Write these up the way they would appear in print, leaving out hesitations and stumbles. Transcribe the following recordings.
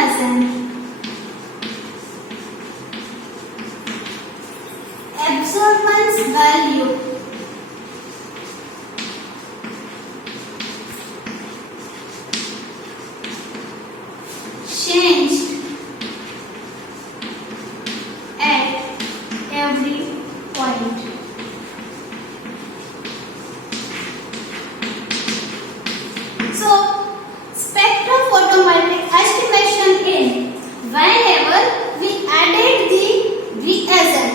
reagent absorbance value changed at every point. So, spectrophotometric estimation in whenever we added the reagent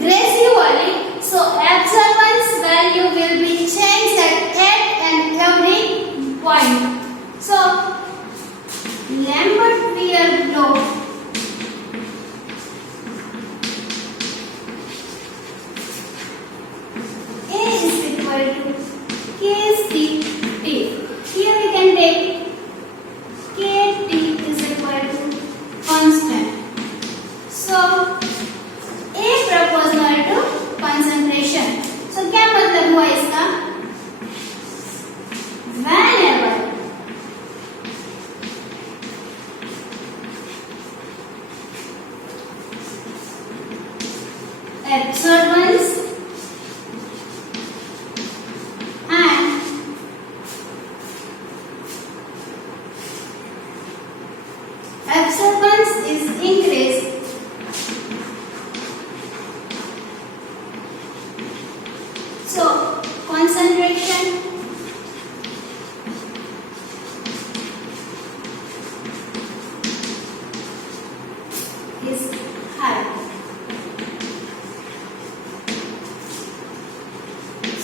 gradually, so absorbance value will be changed at and every point. So, Lambert-Weir law A is equal to KCT. Here we can take KT is equal to constant. So A proportional to concentration. So क्या मतलब हुआ इसका? Whenever absorbance and absorbance is increased, so concentration is high.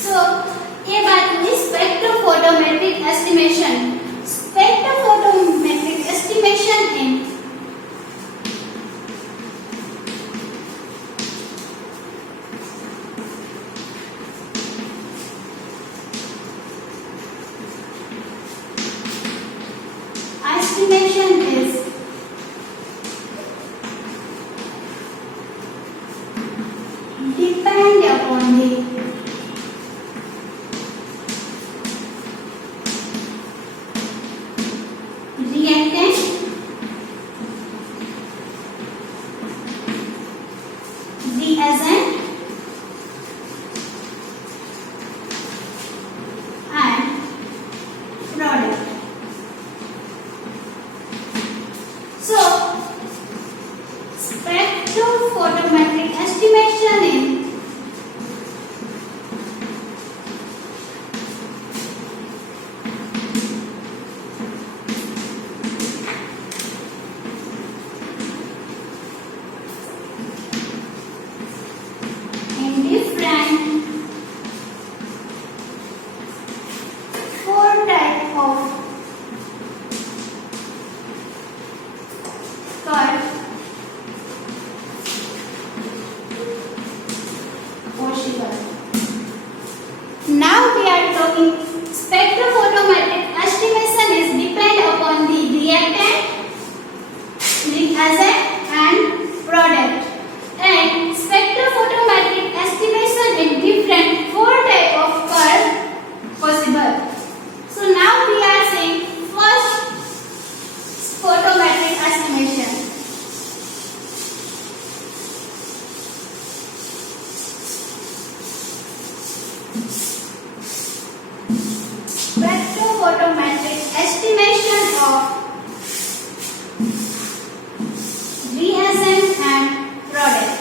So ये बात हुई spectrophotometric estimation. Spectrophotometric estimation in estimation is depend upon the reactant reagent and product. So, spectrophotometric estimation in different four type of curve possible. Now we are talking spectrophotometric estimation is depend upon the reactant, reagent and product. And spectrophotometric estimation in different four type of curve possible. So now we are saying first photometric estimation. Spectrophotometric estimation of reagent and product.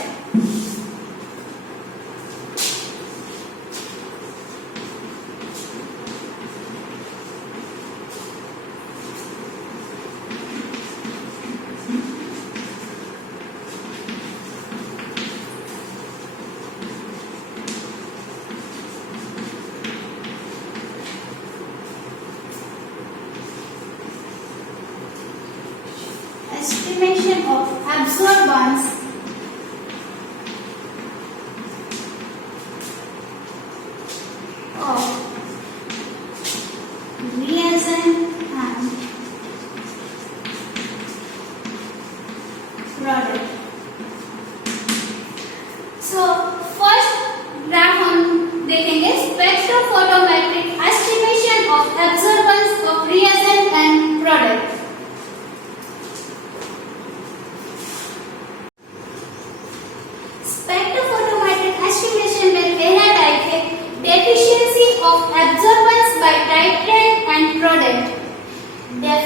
Estimation of absorbance of reagent and product. So first graph हम देखेंगे spectrophotometric estimation of absorbance of reagent and product.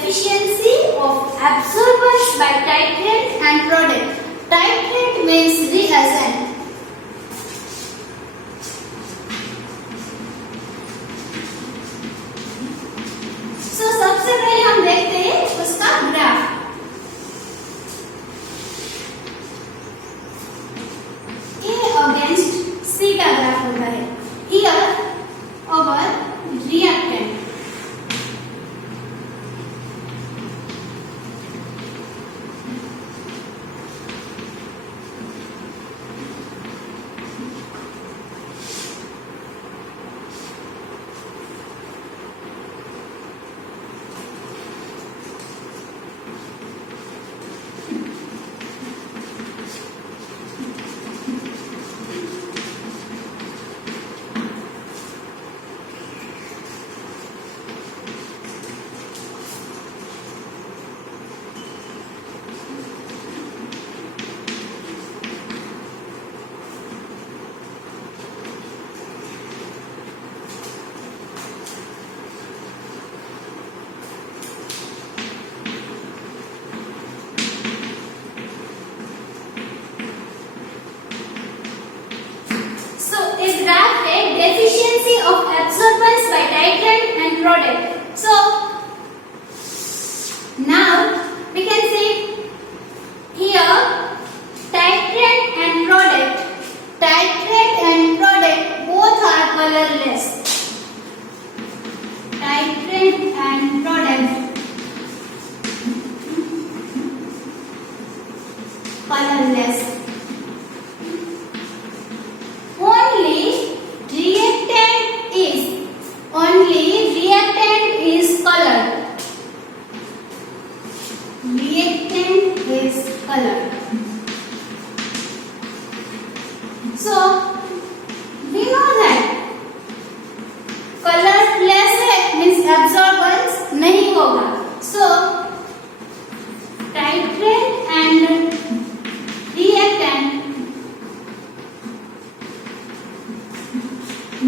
efficiency of absorbance by titrant and product. Titrant means reagent. So सबसे पहले हम देखते हैं उसका graph. A against C का graph होता है. Here our reactant. A graph है deficiency of absorbance by titrant and product. So now we can see here titrant and product. Titrant and product both are colorless. Titrant and product colorless. Reactant is colored. Reactant is colored. So we know that colorless means absorbance नहीं होगा. So titrant and reactant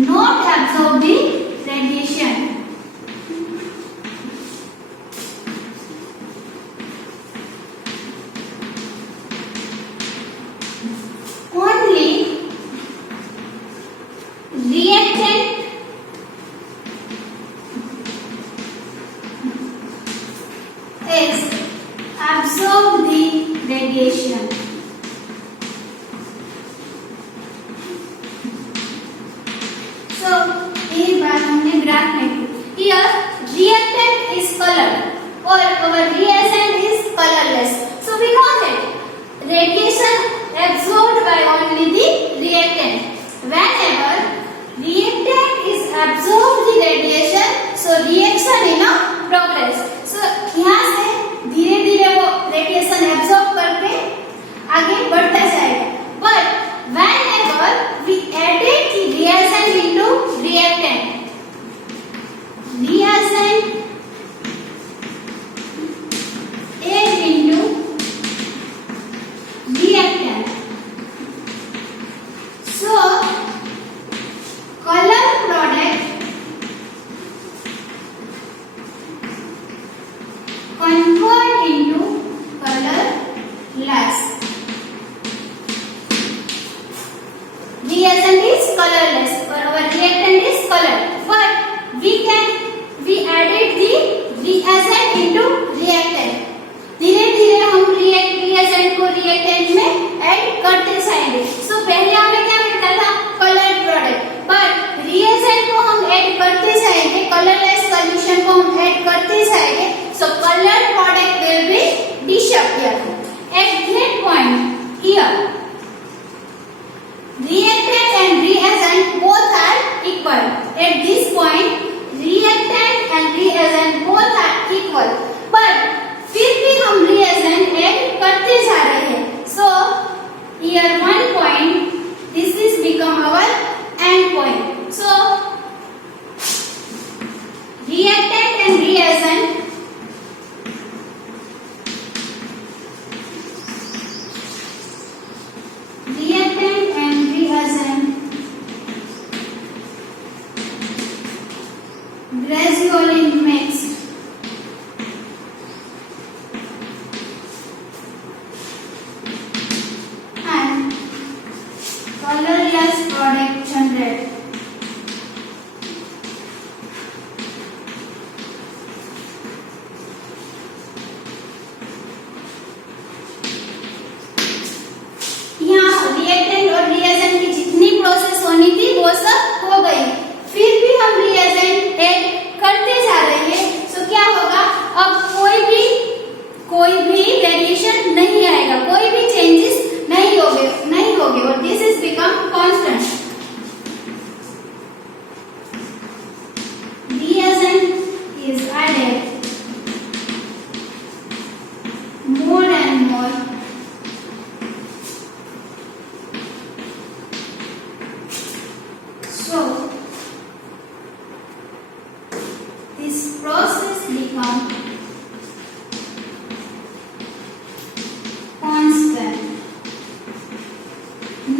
not absorb the radiation. Only reactant is absorb the radiation. So एक बार हमने graph में here reactant is colored or our reagent is colorless. So we know that radiation absorbed by only the reactant. Whenever reactant is absorbed the radiation, so reaction in a progress. So यहाँ से धीरे धीरे वो radiation absorb करके आगे बढ़ता जाएगा. But whenever we added the reagent into reactant, reagent add into reactant. So color product convert into colorless. Reagent is colorless or our reactant is colored, but we added the reagent into reactant. धीरे धीरे हम reagent को reactant में add करते जाएंगे. So पहले हमें क्या मिलता था colored product, but reagent को हम ऐड करते जाएंगे, colorless solution को हम ऐड करते जाएंगे. So colored product will be disappear. At that point here reactant and reagent both are equal. At this point reactant and reagent both are equal, but फिर भी हम reagent ऐड करते जा रहे हैं. So here one point, this is become our end point. So reactant and process होनी थी वो सब हो गई। फिर भी हम रिएजेंट ऐड करते जा रहे हैं, तो क्या होगा, अब कोई भी वेरिएशन नहीं आएगा, कोई भी चेंजेस नहीं होंगे और this is become constant. Reagent is added more and more so this process become constant,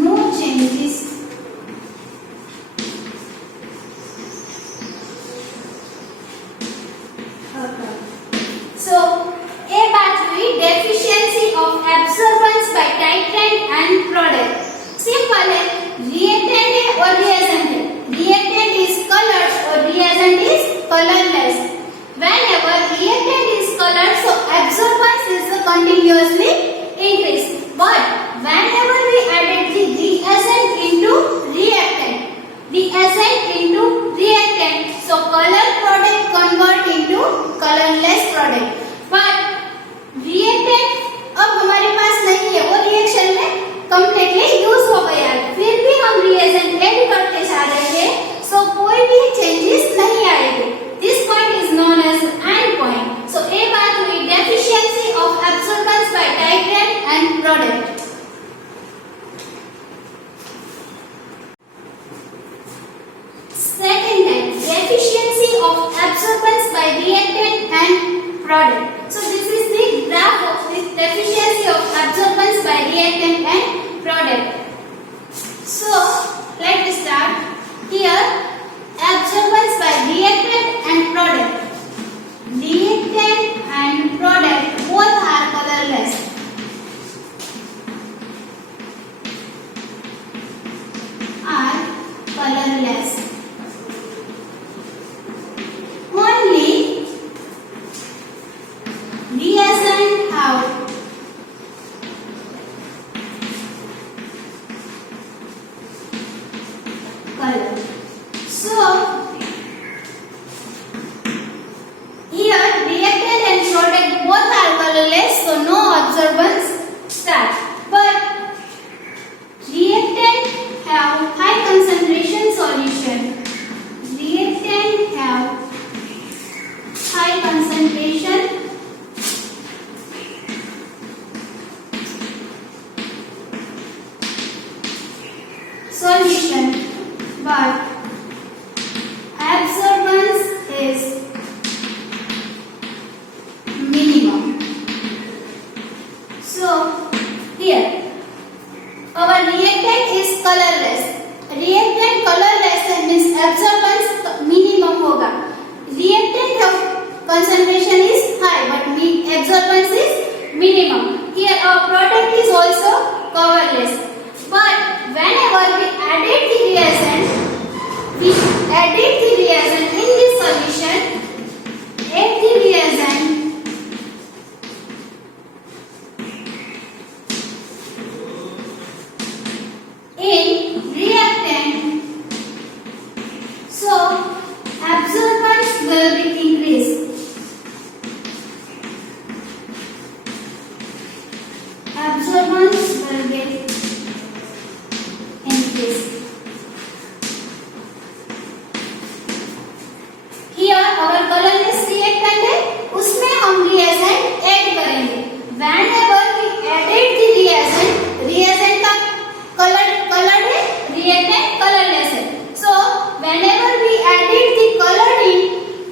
no changes occur. So a बात हुई deficiency of absorbance by titrant and product. Simple है, reactant है और reagent है, reactant is colored और reagent is colorless. Whenever reactant is colored, so absorbance is continuously increased. But whenever we added the reagent into reactant, so color product convert into colorless product. But reactant अब हमारे पास नहीं है, वो reaction में completely use हो गया है, फिर भी हम रिएजेंट ऐड करते जा रहे हैं, सो कोई भी चेंजेस नहीं आएंगे। This point is known as end point. So ए बात हुई deficiency of absorbance by titrant and product. Second है deficiency of absorbance by reactant and product. So this is the graph of this deficiency of absorbance by reactant and product. So let's start here. Absorbance by reactant and product. Reactant and product both are colorless. Only reagent have color. So here reactant and product both are colorless, so no absorbance starts. But reactant have high concentration solution. Reactant have high concentration solution, but absorbance is minimum. So here our reactant is colorless. Reactant colorless means absorbance minimum होगा. Reactant of concentration is high but absorbance is minimum. Here our product is also colorless. But whenever we added the reagent in this solution, add the reagent in reactant, so absorbance will be increased. Absorbance will get increased. Here our colorless reactant है, उसमें हम reagent add करेंगे. Whenever we added the reagent का colored है, reactant colorless है. So whenever we added the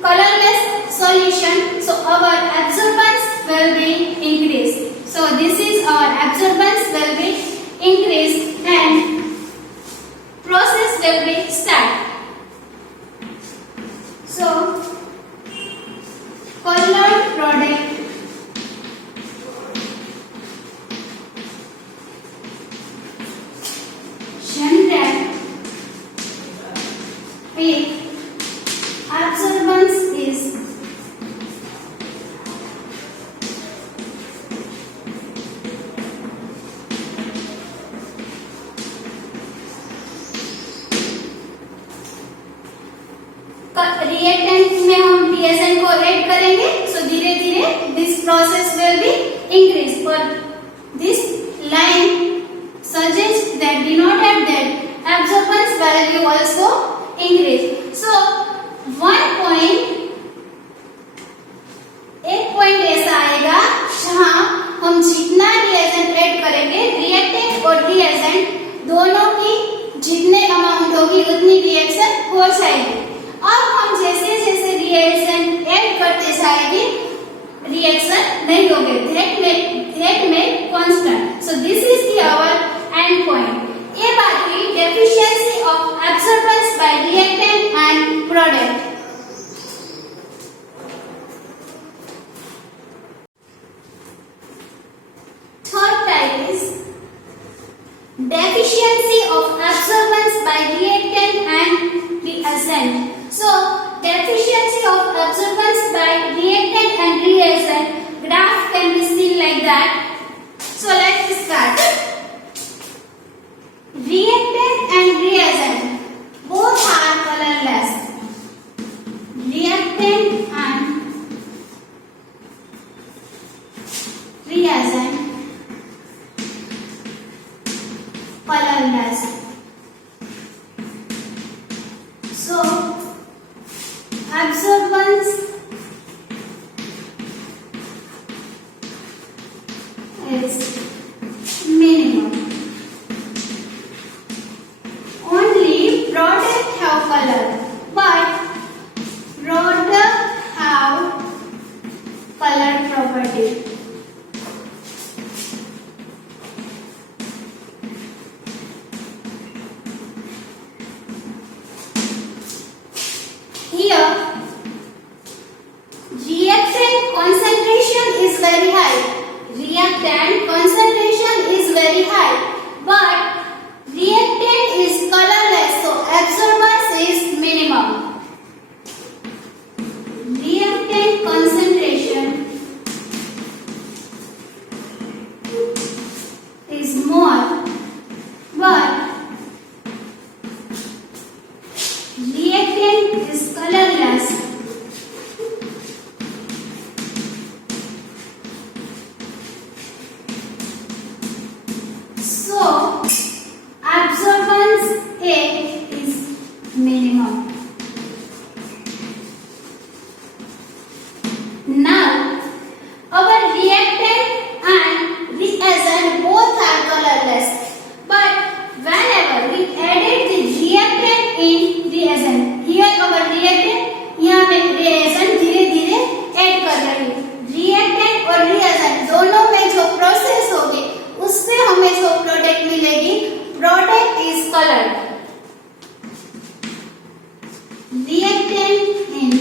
colorless solution, so our absorbance will be increased. So this is our absorbance will be increased and process will be start. So colored product generate with absorbance is add करेंगे so धीरे धीरे this process will be increase और this line suggests that denoted that absorbance value also increase. So एक point ऐसा आएगा जहां हम जितना रिएजेंट ऐड करेंगे रिएक्टेंट और रिएजेंट दोनों की जितने अमाउंट होगी उतनी रिएक्शन हो जाएगी। अब हम जैसे जैसे रिएजेंट ऐड करते जाएंगे रिएक्शन नहीं होगी that may constant. So this is the our end point. ये बाकी deficiency of absorbance by reactant and product. Third type is deficiency of absorbance by reactant and reagent. So deficiency of absorbance by reactant and reagent graph can be seen like that. So let's start. Reactant and reagent both are colorless. Reactant and reagent colorless. So absorbance is minimum. Only product have color, but product have color property. Here, reactant concentration is very high. Reactant concentration is very high, but reactant is colorless, so absorbance is minimum. Reactant concentration is more, but reactant is colorless. So absorbance A is minimum. Now our reactant and reagent both are colorless, but whenever we added the reactant in reagent, here our reactant यहाँ मैं reagent धीरे धीरे add कर रही हूँ। reactant और reagent दोनों में जो प्रोसेस होगी उससे हमें जो प्रोडक्ट मिलेगी product is coloured. reactant in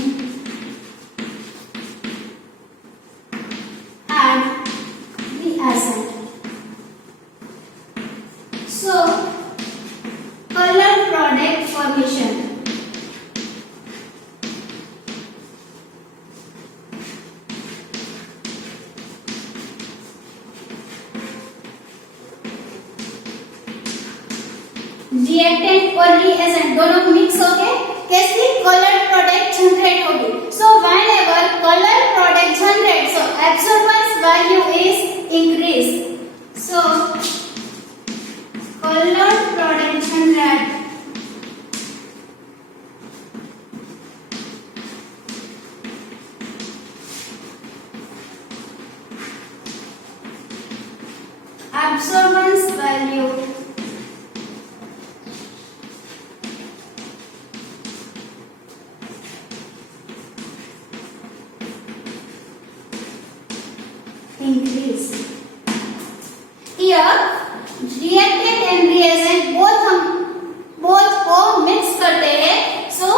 and reagent. So color product formation. Reactant और रिएजेंट दोनों मिक्स होके कैसी कलर प्रोडक्ट जनरेट होगी। So whenever colour product generate so absorbance value is increase. So colour product generate absorbance value increase. Here reactant and reagent both को mix करते हैं, so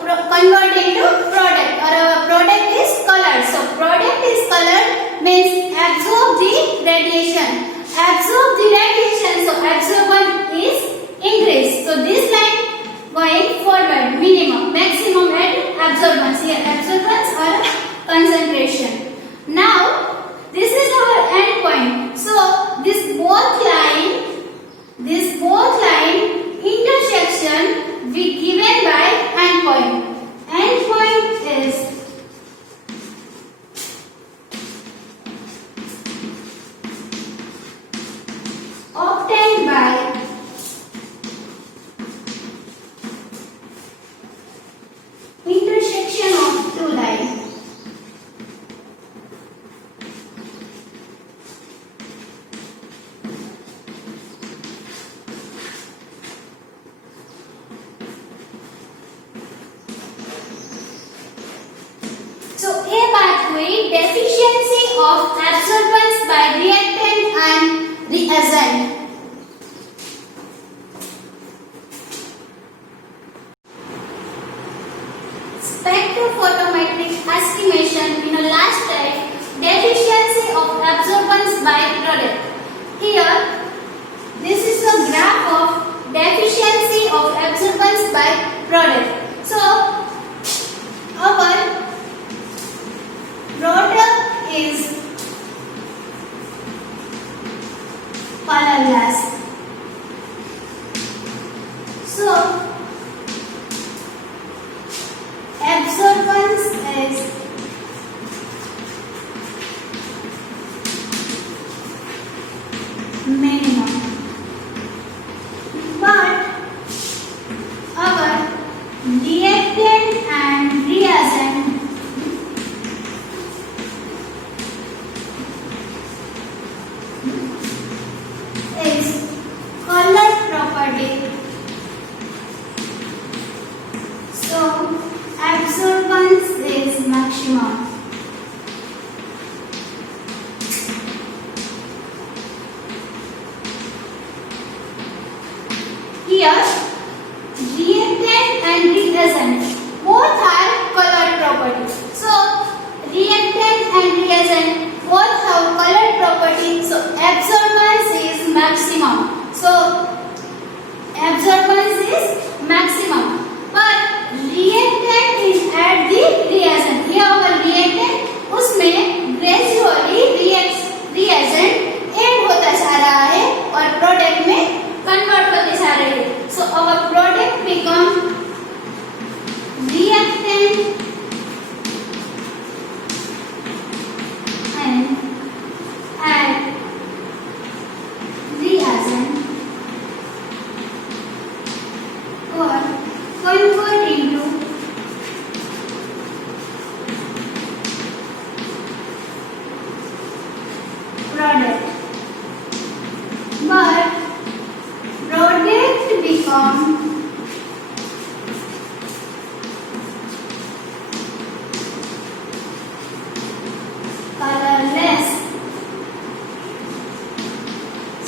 convert into product और our product is colored. So product is colored means absorb the radiation. Absorb the radiation, so absorbance is increased. So this line going forward, minimum, maximum and absorbance. Here absorbance or concentration. Now this is our end point. So this both line intersection we given by end point. End point is by product. So our product is colorless. So absorbance is minimum, but our reactant and reagent is color property. So absorbance is maximum. Here reactant and reagent both are color property. So reactant and reagent both have color property. So absorbance is maximum. So absorbance is maximum. But reactant is at the reagent. Here our reactant उसमें gradually reagent end होता जा रहा है और product में convert होते जा रहे हैं. So our product become reactant and add reagent or convert into product. But product become colorless.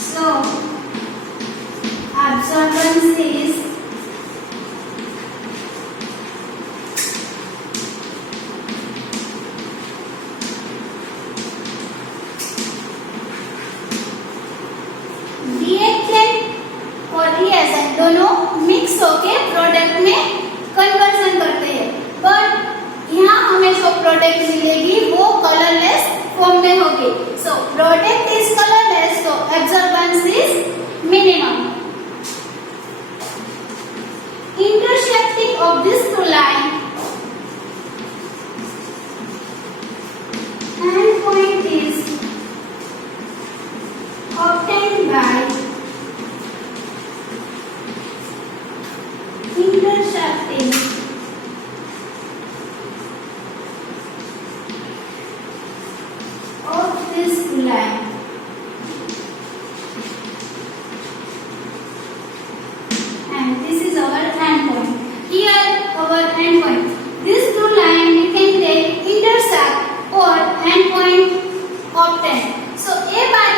So absorbance is reactant और reagent दोनों मिक्स होके प्रोडक्ट में कन्वर्जन करते हैं. बट यहाँ हमें जो प्रोडक्ट मिलेगी वो कलरलेस फॉर्म में होगी. So product is colourless, so absorbance is minimum. Intersecting of these two lines, endpoint is obtained by intersecting of this line. And this is our endpoint. Here our endpoint. These two lines we can take intersect or endpoint obtained. So A by